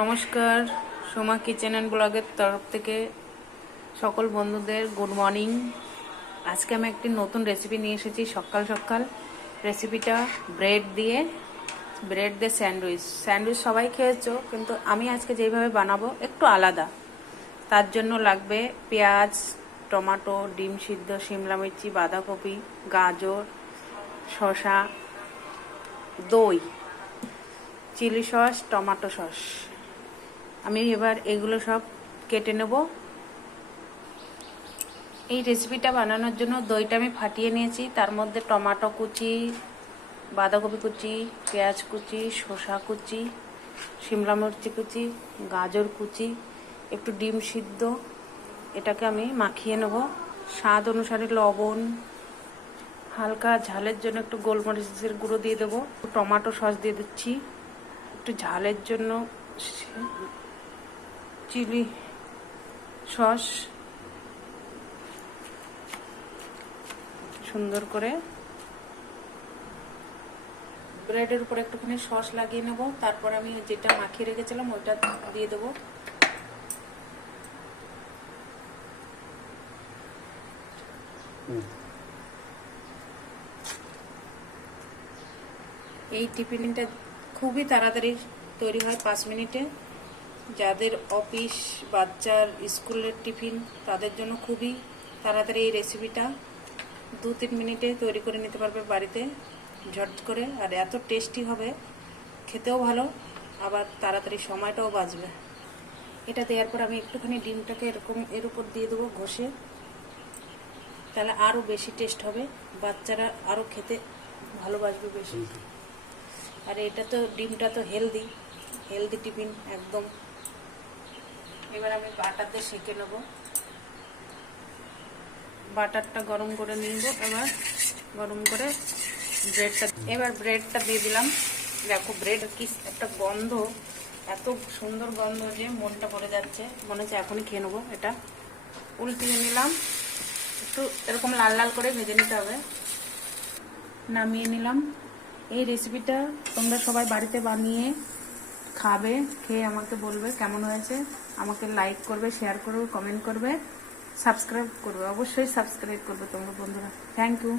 নমস্কার, Soma kitchen and ব্লগের তরফ থেকে সকল বন্ধুদের গুড মর্নিং। আজকে আমি একটি নতুন রেসিপি নিয়ে এসেছি। সকাল সকাল রেসিপিটা ব্রেড দিয়ে স্যান্ডউইচ সবাই খেয়েছো, কিন্তু আমি আজকে যেইভাবে বানাবো একটু আলাদা। তার জন্য লাগবে পেঁয়াজ, টমেটো, ডিম সিদ্ধ, শিমলা মির্চি, বাঁধাকপি, গাজর, শসা, দই, চিলি সস, টমেটো সস। আমি এবার এগুলো সব কেটে নেব। এই রেসিপিটা বানানোর জন্য দইটা আমি ফাটিয়ে নিয়েছি। তার মধ্যে টমেটো কুচি, বাঁধাকপি কুচি, পেঁয়াজ কুচি, শসা কুচি, শিমলা মির্চি কুচি, গাজর কুচি, একটু ডিম সিদ্ধ, এটাকে আমি মাখিয়ে নেব। স্বাদ অনুসারে লবণ, হালকা ঝালের জন্য একটু গোলমরিচের গুঁড়ো দিয়ে দেবো। টমেটো সস দিয়ে দিচ্ছি, একটু ঝালের জন্য চিলি সস। সুন্দর করে ব্রেডের উপর একটুখানি সস লাগিয়ে নেব। তারপর আমি যেটা মাখিয়ে রেখেছিলাম ওইটা দিয়ে দেবো। এই টিফিনটা খুবই তাড়াতাড়ি তৈরি হয়, 5 মিনিটে। যাদের অফিস, বাচ্চার স্কুলের টিফিন, তাদের জন্য খুবই তাড়াতাড়ি এই রেসিপিটা 2-3 মিনিটে তৈরি করে নিতে পারবে বাড়িতে ঝট করে। আর এত টেস্টি হবে, খেতেও ভালো, আবার তাড়াতাড়ি সময়টাও বাঁচবে। এটা দেওয়ার পর আমি একটুখানি ডিমটাকে এরকম এর উপর দিয়ে দেবো ঘষে, তাহলে আরও বেশি টেস্ট হবে, বাচ্চারা আরও খেতে ভালোবাসবে বেশি। আর এটা তো ডিমটা তো হেলদি টিফিন একদম। এবার আমি বাটারতে সেঁকে নেব। বাটারটা গরম করে নিব। গরম করে ব্রেডটা দিয়ে দিলাম। দেখো ব্রেড কি একটা গন্ধ, এত সুন্দর গন্ধ যে মনটা ভরে যাচ্ছে, মনে হচ্ছে এখনই খেয়ে নেবো। এটা উল্টিয়ে নিলাম, একটু এরকম লাল লাল করে ভেজে নিতে হবে। নামিয়ে নিলাম। এই রেসিপিটা তোমরা সবাই বাড়িতে বানিয়ে খাবে, খেয়ে আমাকে বলবে কেমন হয়েছে। আমাকে লাইক করবে, শেয়ার করবে, কমেন্ট করবে, সাবস্ক্রাইব করবে, অবশ্যই সাবস্ক্রাইব করবে তোমরা বন্ধুরা। Thank you.